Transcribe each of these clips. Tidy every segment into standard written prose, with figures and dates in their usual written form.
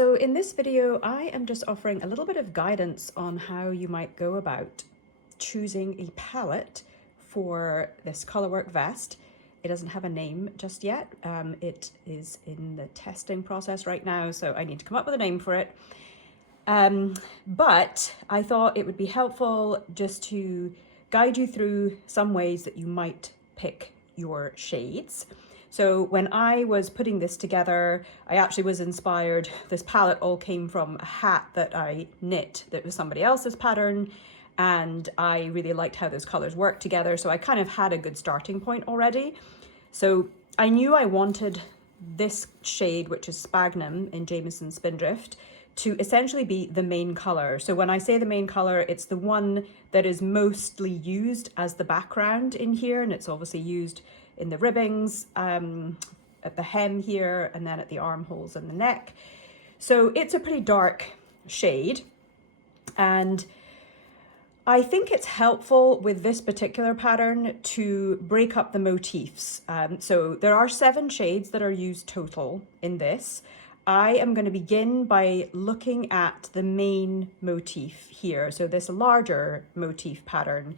So in this video, I am just offering a little bit of guidance on how you might go about choosing a palette for this colorwork vest. It doesn't have a name just yet. It is in the testing process right now, so I need to come up with a name for it. But I thought it would be helpful just to guide you through some ways that you might pick your shades. So when I was putting this together, I actually was inspired. This palette all came from a hat that I knit that was somebody else's pattern, and I really liked how those colors worked together. So I kind of had a good starting point already. So I knew I wanted this shade, which is Sphagnum in Jameson Spindrift, to essentially be the main color. So when I say the main color, it's the one that is mostly used as the background in here, and it's obviously used in the ribbings, at the hem here, and then at the armholes and the neck. So it's a pretty dark shade, and I think it's helpful with this particular pattern to break up the motifs. So there are 7 shades that are used total in this. I am going to begin by looking at the main motif here. So this larger motif pattern,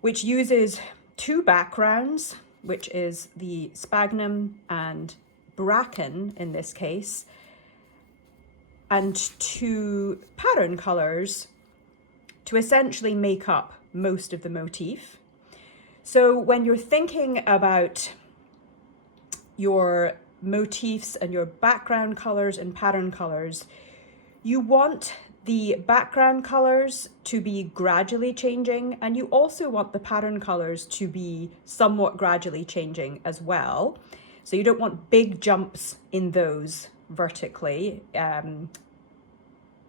which uses 2 backgrounds, which is the Sphagnum and Bracken in this case, and 2 pattern colors to essentially make up most of the motif. So when you're thinking about your motifs and your background colors and pattern colors, you want the background colors to be gradually changing, and you also want the pattern colors to be somewhat gradually changing as well. So you don't want big jumps in those vertically.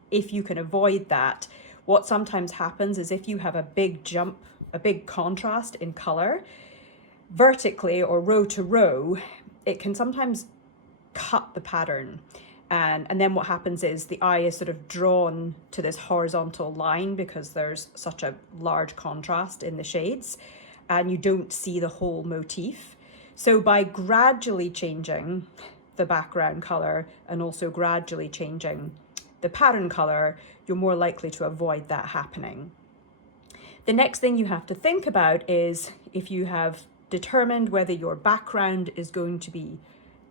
If you can avoid that, what sometimes happens is if you have a big jump, a big contrast in color, vertically or row to row, it can sometimes cut the pattern. And then what happens is the eye is sort of drawn to this horizontal line because there's such a large contrast in the shades, and you don't see the whole motif. So by gradually changing the background color and also gradually changing the pattern color, you're more likely to avoid that happening. The next thing you have to think about is if you have determined whether your background is going to be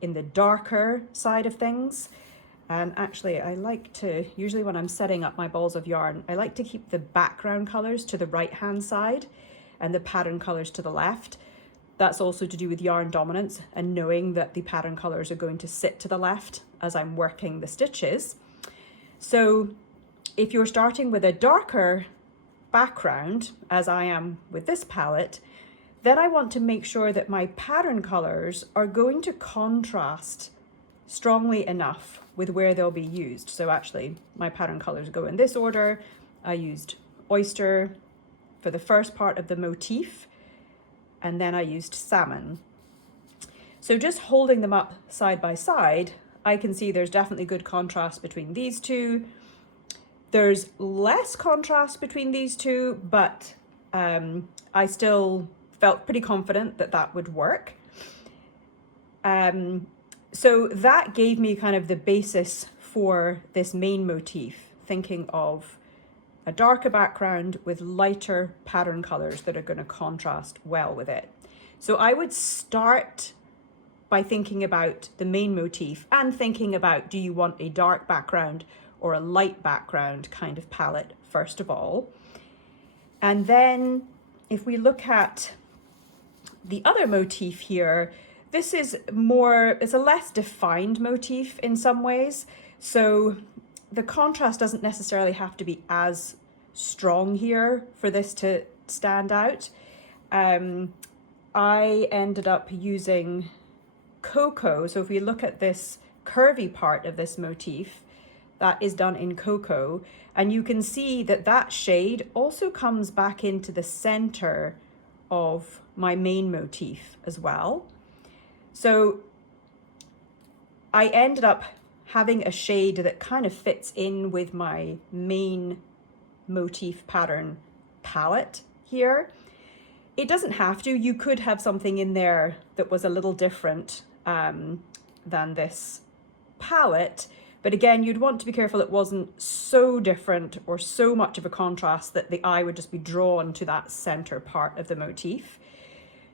in the darker side of things. And actually, I like to, usually when I'm setting up my balls of yarn, I like to keep the background colors to the right-hand side and the pattern colors to the left. That's also to do with yarn dominance and knowing that the pattern colors are going to sit to the left as I'm working the stitches. So if you're starting with a darker background, as I am with this palette, then I want to make sure that my pattern colors are going to contrast strongly enough with where they'll be used. So actually my pattern colors go in this order. I used oyster for the first part of the motif, and then I used salmon. So just holding them up side by side, I can see there's definitely good contrast between these two. There's less contrast between these two, but I still felt pretty confident that that would work. So that gave me kind of the basis for this main motif, thinking of a darker background with lighter pattern colors that are going to contrast well with it. So I would start by thinking about the main motif and thinking about, do you want a dark background or a light background kind of palette first of all? And then if we look at the other motif here, this is more, it's a less defined motif in some ways. So the contrast doesn't necessarily have to be as strong here for this to stand out. I ended up using cocoa. So if we look at this curvy part of this motif, that is done in cocoa, and you can see that that shade also comes back into the center of my main motif as well. So I ended up having a shade that kind of fits in with my main motif pattern palette here. It doesn't have to. You could have something in there that was a little different than this palette, But again, you'd want to be careful it wasn't so different or so much of a contrast that the eye would just be drawn to that center part of the motif.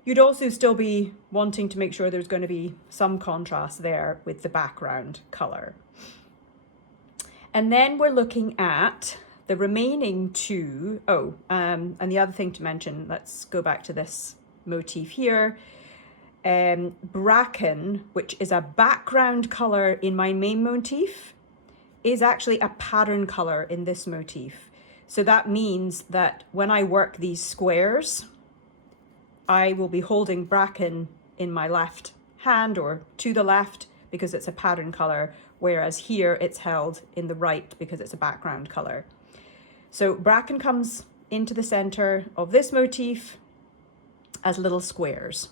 You'd also still be wanting to make sure there's going to be some contrast there with the background color. And then we're looking at the remaining two. And the other thing to mention, let's go back to this motif here. Bracken, which is a background color in my main motif, is actually a pattern color in this motif. So that means that when I work these squares, I will be holding bracken in my left hand or to the left because it's a pattern color, whereas here it's held in the right because it's a background color. So bracken comes into the center of this motif as little squares.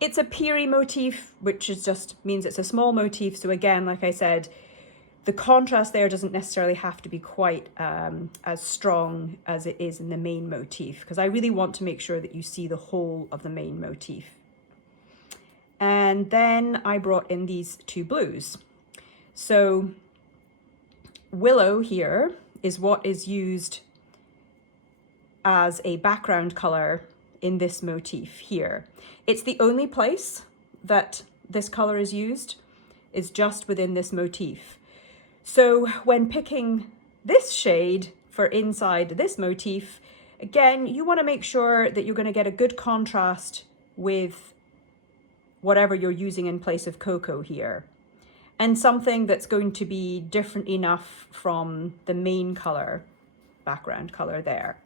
It's a Peary motif, which is just means it's a small motif. So again, like I said, the contrast there doesn't necessarily have to be quite as strong as it is in the main motif, because I really want to make sure that you see the whole of the main motif. And then I brought in these two blues. So willow here is what is used as a background color in this motif here. It's the only place that this color is used, is just within this motif. So when picking this shade for inside this motif, again, you want to make sure that you're going to get a good contrast with whatever you're using in place of cocoa here, and something that's going to be different enough from the main color, background color there.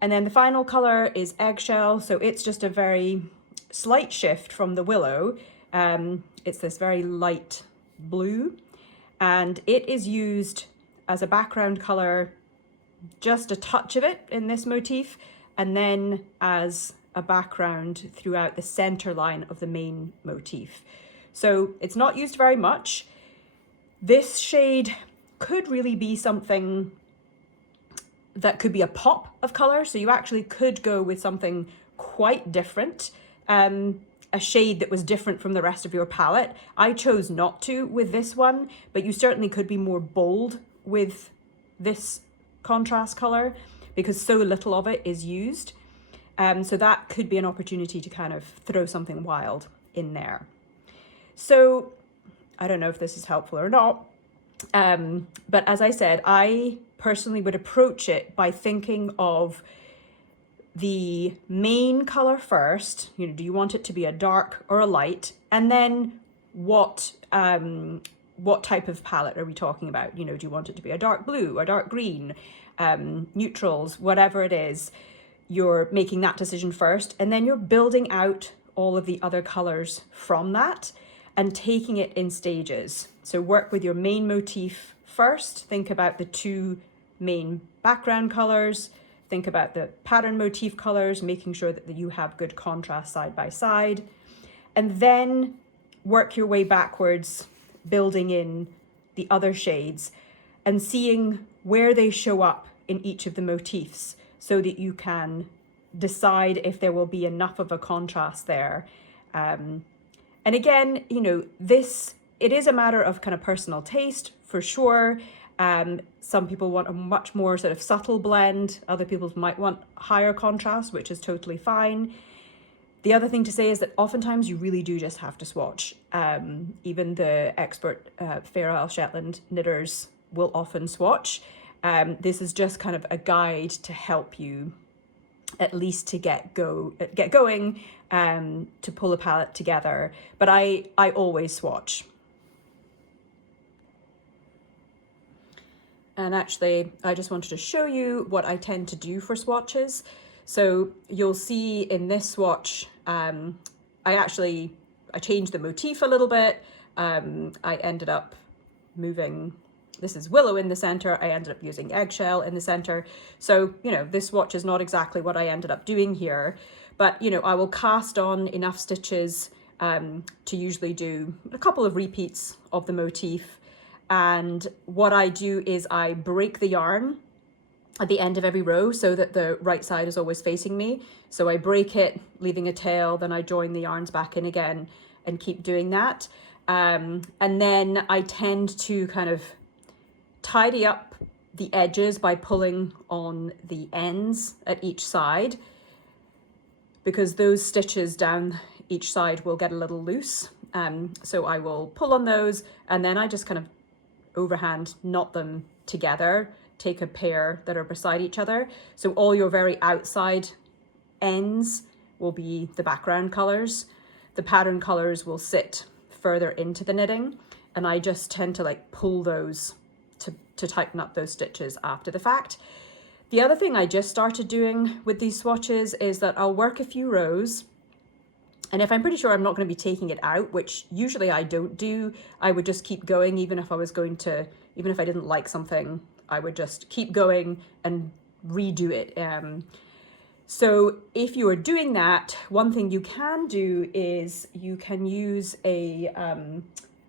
And then the final color is eggshell, so it's just a very slight shift from the willow. It's this very light blue, and it is used as a background color, just a touch of it in this motif, and then as a background throughout the center line of the main motif. So it's not used very much. This shade could really be something that could be a pop of color, so you actually could go with something quite different, a shade that was different from the rest of your palette. I chose not to with this one, but you certainly could be more bold with this contrast color because so little of it is used. So that could be an opportunity to kind of throw something wild in there. So I don't know if this is helpful or not, but as I said, I personally would approach it by thinking of the main color first. You know, do you want it to be a dark or a light? And then what type of palette are we talking about? You know, do you want it to be a dark blue, a dark green, neutrals, whatever it is? You're making that decision first, and then you're building out all of the other colors from that and taking it in stages. So work with your main motif first, think about the two main background colors, think about the pattern motif colors, making sure that you have good contrast side by side, and then work your way backwards, building in the other shades and seeing where they show up in each of the motifs so that you can decide if there will be enough of a contrast there. And again, you know, it is a matter of kind of personal taste for sure. Some people want a much more sort of subtle blend. Other people might want higher contrast, which is totally fine. The other thing to say is that oftentimes you really do just have to swatch. Even the expert Fair Isle Shetland knitters will often swatch. This is just kind of a guide to help you at least to get going, to pull a palette together. But I always swatch. And actually, I just wanted to show you what I tend to do for swatches. So you'll see in this swatch, I changed the motif a little bit. I ended up moving, this is willow in the center. I ended up using eggshell in the center. So, you know, this swatch is not exactly what I ended up doing here, but, you know, I will cast on enough stitches to usually do a couple of repeats of the motif. And what I do is I break the yarn at the end of every row so that the right side is always facing me. So I break it, leaving a tail, then I join the yarns back in again and keep doing that. And then I tend to kind of tidy up the edges by pulling on the ends at each side, because those stitches down each side will get a little loose. So I will pull on those, and then I just kind of overhand knot them together, take a pair that are beside each other. So all your very outside ends will be the background colors. The pattern colors will sit further into the knitting, and I just tend to like pull those to tighten up those stitches after the fact. The other thing I just started doing with these swatches is that I'll work a few rows, and if I'm pretty sure I'm not going to be taking it out, which usually I don't do, I would just keep going. Even if I didn't like something, I would just keep going and redo it. So if you are doing that, one thing you can do is you can use a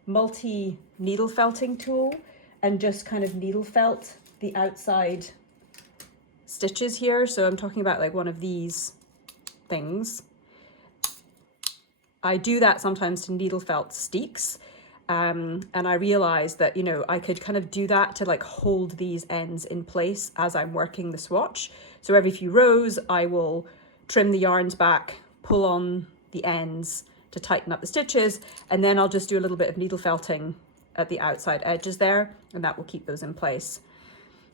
multi needle felting tool and just kind of needle felt the outside stitches here. So I'm talking about like one of these things. I do that sometimes to needle felt steeks. And I realized that, you know, I could kind of do that to like hold these ends in place as I'm working the swatch. So every few rows, I will trim the yarns back, pull on the ends to tighten up the stitches, and then I'll just do a little bit of needle felting at the outside edges there, and that will keep those in place.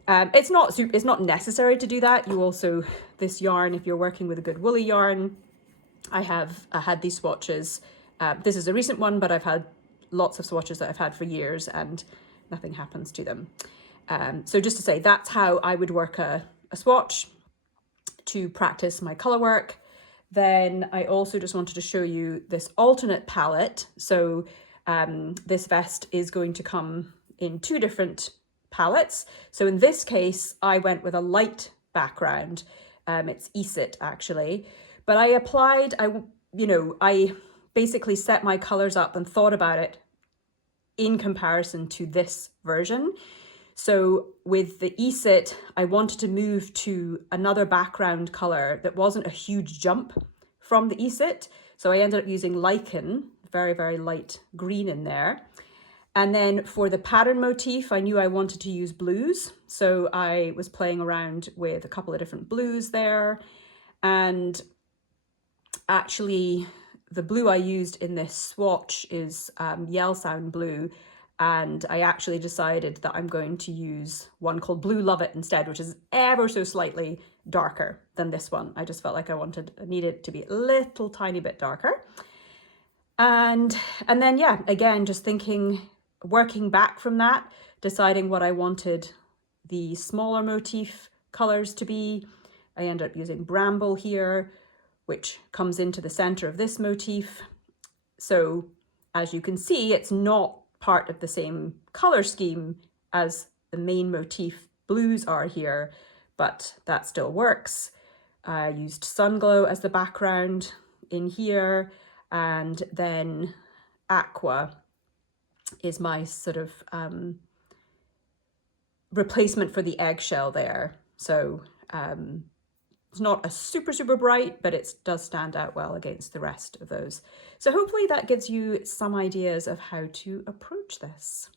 It's not necessary to do that. You also, this yarn, if you're working with a good woolly yarn, I had these swatches. This is a recent one, but I've had lots of swatches that I've had for years and nothing happens to them. So just to say, that's how I would work a swatch to practice my color work. Then I also just wanted to show you this alternate palette. So this vest is going to come in two different palettes. So in this case, I went with a light background. It's Eset actually, but I basically set my colors up and thought about it in comparison to this version. So with the Eset, I wanted to move to another background color that wasn't a huge jump from the Eset. So I ended up using Lichen, very, very light green in there. And then for the pattern motif, I knew I wanted to use blues. So I was playing around with a couple of different blues there. And actually, the blue I used in this swatch is Yell Sound Blue. And I actually decided that I'm going to use one called Blue Love It instead, which is ever so slightly darker than this one. I just felt like I needed it to be a little tiny bit darker. And then, yeah, again, just thinking, working back from that, deciding what I wanted the smaller motif colors to be. I ended up using Bramble here, which comes into the center of this motif. So as you can see, it's not part of the same color scheme as the main motif blues are here, but that still works. I used Sunglow as the background in here, and then Aqua is my sort of replacement for the eggshell there. So it's not a super, super bright, but it does stand out well against the rest of those. So hopefully that gives you some ideas of how to approach this.